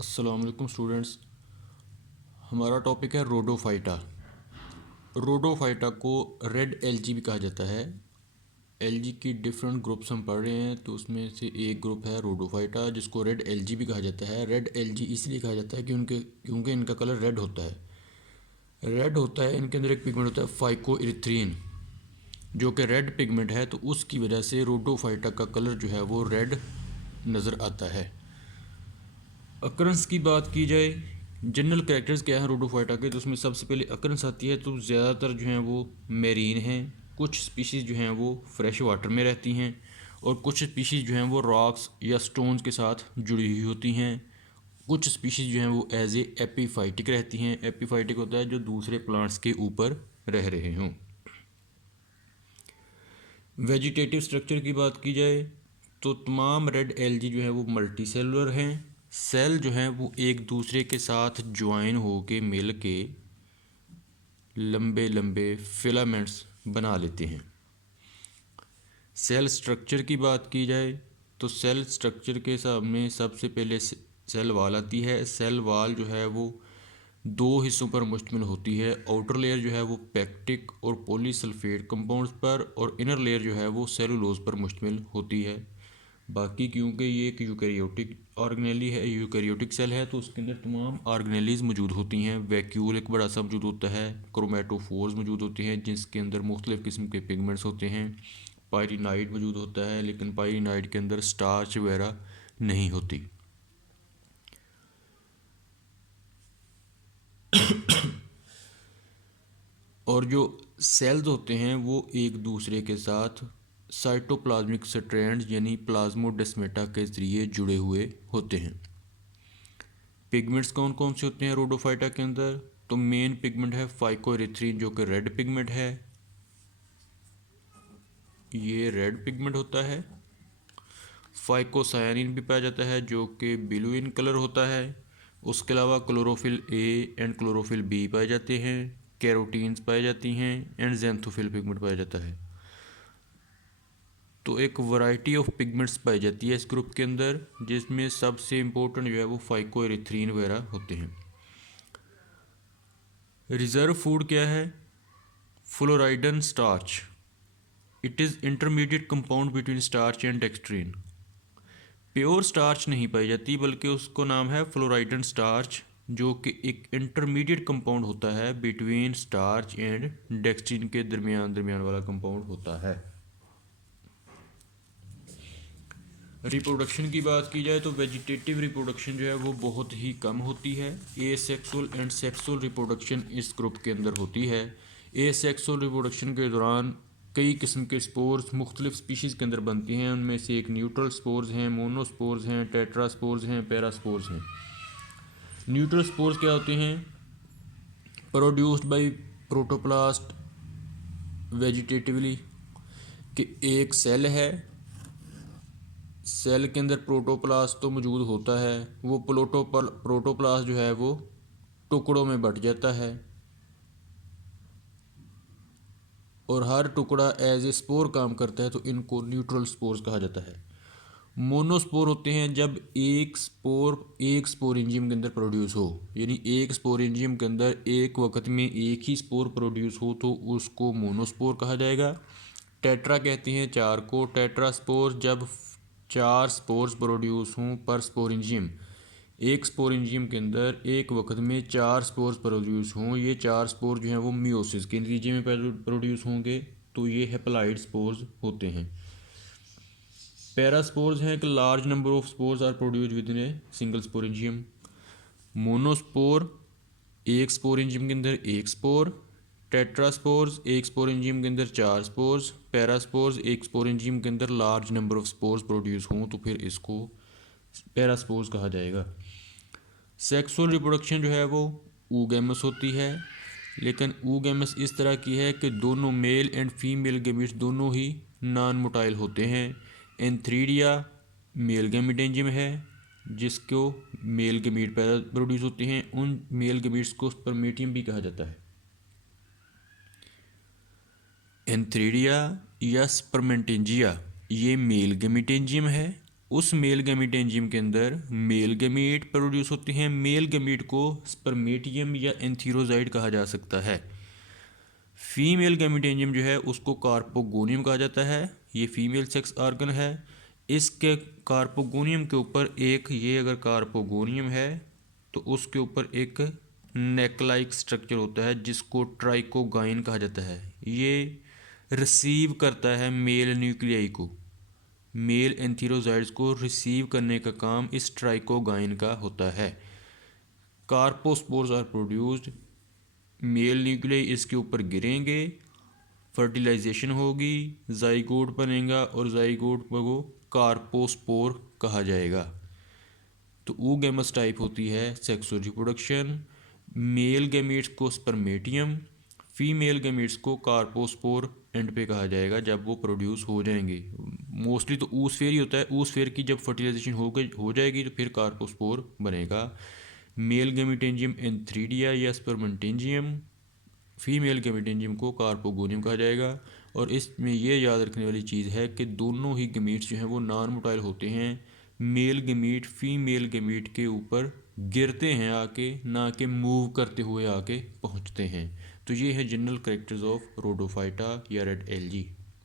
अस्सलाम वालेकुम स्टूडेंट्स। हमारा टॉपिक है रोडोफाइटा। रोडोफाइटा को रेड एलजी भी कहा जाता है। एलजी की डिफरेंट ग्रुप्स हम पढ़ रहे हैं, तो उसमें से एक ग्रुप है रोडोफाइटा जिसको रेड एलजी भी कहा जाता है। रेड एलजी इसलिए कहा जाता है क्योंकि इनका कलर रेड होता है। रेड होता है, इनके अंदर एक पिगमेंट होता है फाइकोइरिथ्रीन, जो कि रेड पिगमेंट है, तो उसकी वजह से रोडोफाइटा का कलर जो है वो रेड नज़र आता है। अकरेंस की बात की जाए, जनरल कैरेक्टर्स क्या हैं रोडोफाइटा के, तो उसमें सबसे पहले अकरेंस आती है, तो ज़्यादातर जो हैं वो मेरीन हैं। कुछ स्पीशीज़ जो हैं वो फ्रेश वाटर में रहती हैं, और कुछ स्पीशीज़ जो हैं वो रॉक्स या स्टोन्स के साथ जुड़ी हुई होती हैं। कुछ स्पीशीज़ जो हैं वो एज ए एपीफाइटिक रहती हैं। एपीफाइटिक होता है जो दूसरे प्लांट्स के ऊपर रह रहे हों। वेजिटेटिव स्ट्रक्चर की बात की जाए तो तमाम रेड एलजी जो है वो मल्टी सेलुलर हैं। सेल जो हैं वो एक दूसरे के साथ ज्वाइन हो के मिल के लंबे लंबे फिलामेंट्स बना लेते हैं। सेल स्ट्रक्चर की बात की जाए तो सेल स्ट्रक्चर के हिसाब में सबसे पहले सेल वाल आती है। सेल वाल जो है वो दो हिस्सों पर मुश्तमिल होती है। आउटर लेयर जो है वो पेक्टिक और पॉलीसल्फेट कंपाउंड्स पर, और इनर लेयर जो है वो सेलुलोज पर मुश्तमिल होती है। बाकी क्योंकि ये एक यूकैरियोटिक ऑर्गेनेली है, यूकैरियोटिक सेल है, तो उसके अंदर तमाम ऑर्गेनेलीज मौजूद होती हैं। वैक्यूल एक बड़ा सा मौजूद होता है, क्रोमेटोफोर्स मौजूद होते हैं जिसके अंदर मुख्तलिफ़ किस्म के पिगमेंट्स होते हैं। पायरिनाइड मौजूद होता है, लेकिन पायरिनाइड के अंदर स्टार्च वगैरह नहीं होती। और जो सेल्स होते हैं वो एक दूसरे के साथ साइटोप्लाज्मिक स्ट्रैंड्स यानी प्लाज्मोडेस्मेटा के ज़रिए जुड़े हुए होते हैं। पिगमेंट्स कौन कौन से होते हैं रोडोफाइटा के अंदर, तो मेन पिगमेंट है फाइकोइरिथ्रीन जो कि रेड पिगमेंट है। ये रेड पिगमेंट होता है। फाइकोसायानिन भी पाया जाता है जो कि ब्लू इन कलर होता है। उसके अलावा chlorophyll A and chlorophyll B पाए जाते हैं। कैरोटीन्स पाई जाती हैं एंड ज़ैंथोफिल पिगमेंट पाया जाता है। तो एक वैरायटी ऑफ पिगमेंट्स पाई जाती है इस ग्रुप के अंदर, जिसमें सबसे इम्पोर्टेंट जो है वो फाइकोइरिथ्रीन वगैरह होते हैं। रिज़र्व फूड क्या है? Floridean starch. It is intermediate compound between starch and dextrin. Pure starch नहीं पाई जाती, बल्कि उसको नाम है फ्लोराइडन स्टार्च, जो कि एक इंटरमीडिएट कंपाउंड होता है बिटवीन स्टार्च एंड डेक्सट्रीन के दरमियान वाला कंपाउंड होता है। रिप्रोडक्शन की बात की जाए तो वेजिटेटिव रिप्रोडक्शन जो है वो बहुत ही कम होती है। एसेक्सुअल एंड सेक्सुअल रिप्रोडक्शन इस ग्रुप के अंदर होती है। एसेक्सुअल रिप्रोडक्शन के दौरान कई किस्म के स्पोर्स मुख्तलिफ स्पीशीज़ के अंदर बनती हैं। उनमें से एक न्यूट्रल स्पोर्स हैं, मोनोस्पोर्स हैं, टेट्रास्पोर्स हैं, पैरास्पोर्स हैं। न्यूट्रल स्पोर्स क्या होते हैं? प्रोड्यूस्ड बाय प्रोटोप्लास्ट वेजिटेटिवली, कि एक सेल है, सेल के अंदर प्रोटोप्लास्ट तो मौजूद होता है, वो प्रोटोप्लास्ट जो है वो टुकड़ों में बट जाता है, और हर टुकड़ा एज ए स्पोर काम करता है, तो इनको न्यूट्रल स्पोर्स कहा जाता है। मोनोस्पोर होते हैं जब एक स्पोरेंजियम के अंदर प्रोड्यूस हो, यानी एक स्पोरेंजियम के अंदर एक वक्त में एक ही स्पोर प्रोड्यूस हो, तो उसको मोनोस्पोर कहा जाएगा। टेट्रा कहते हैं चार को। टेट्रास्पोर जब चार स्पोर्स प्रोड्यूस हों पर स्पोरेंजियम, एक स्पोरेंजियम के अंदर एक वक्त में चार स्पोर्स प्रोड्यूस हों, ये चार स्पोर जो हैं वो मियोसिस के नतीजे में प्रोड्यूस होंगे, तो ये हेप्लाइड स्पोर्स होते हैं। पैरास्पोर्स हैं कि large number of spores are produced within a single sporangium. Monospore एक स्पोरेंजियम के अंदर एक स्पोर। टेट्रास्पोर्स एक स्पोरेंजियम के अंदर चार स्पोर्स। पैरास्पोर्स एक स्पोरेंजियम के अंदर large number of spores produce हों, तो फिर इसको पैरास्पोर्स कहा जाएगा। सेक्सुअल रिप्रोडक्शन जो है वो ऊगैमस होती है, लेकिन ऊगैमस इस तरह की है कि दोनों मेल एंड फीमेल गैमीट्स दोनों ही नॉन मोटाइल होते हैं। एंथ्रीडिया मेल गैमीटेंजियम है जिसको मेल गैमीट पैदा प्रोड्यूस होते हैं, उन मेल गैमीट्स को स्पर्मेटियम भी कहा जाता है। एंथ्रीडिया या स्पर्मेटेंजिया ये मेल गैमीटेंजियम है, उस मेल गैमीट एंजाइम के अंदर मेल गैमीट प्रोड्यूस होते हैं। मेल गैमीट को स्पर्मेटियम या एंथीरोजाइड कहा जा सकता है। फीमेल गैमीट एंजाइम जो है उसको कार्पोगोनियम कहा जाता है। ये फीमेल सेक्स ऑर्गन है। इसके कार्पोगोनियम के ऊपर एक, ये अगर कार्पोगोनियम है तो उसके ऊपर एक नेक लाइक स्ट्रक्चर होता है जिसको ट्राइकोगाइन कहा जाता है। ये रिसीव करता है मेल न्यूक्लियाई को। मेल एंथीरोजाइड्स को रिसीव करने का काम इस ट्राइकोगाइन का होता है। कार्पोस्पोर्स आर प्रोड्यूस्ड। मेल न्यूक्लियाई इसके ऊपर गिरेंगे, फर्टिलाइजेशन होगी, जाइगोट बनेगा और जाइगोट को कार्पोस्पोर कहा जाएगा। तो oogamous टाइप होती है सेक्सुअल रिप्रोडक्शन। मेल गैमीट्स को स्पर्मेटियम, फीमेल गैमीट्स को कार्पोस्पोर एंड पे कहा जाएगा जब वो प्रोड्यूस हो जाएंगे। मोस्टली तो ऊसफेयर ही होता है। ऊसफेयर की जब फर्टिलाइजेशन हो जाएगी तो फिर कार्पोस्पोर बनेगा। मेल गैमीटेंजियम एंथ्रीडिया या स्पर्मेंटेंजियम, फीमेल गैमीटेंजियम को कार्पोगोनियम कहा जाएगा। और इसमें ये याद रखने वाली चीज़ है कि दोनों ही गैमीट्स जो हैं वो नॉन मोटाइल होते हैं। मेल गैमीट फीमेल गैमीट के ऊपर गिरते हैं आके, ना कि मूव करते हुए आके पहुंचते हैं। तो ये है जनरल कैरेक्टर्स ऑफ रोडोफाइटा या रेड एलजी।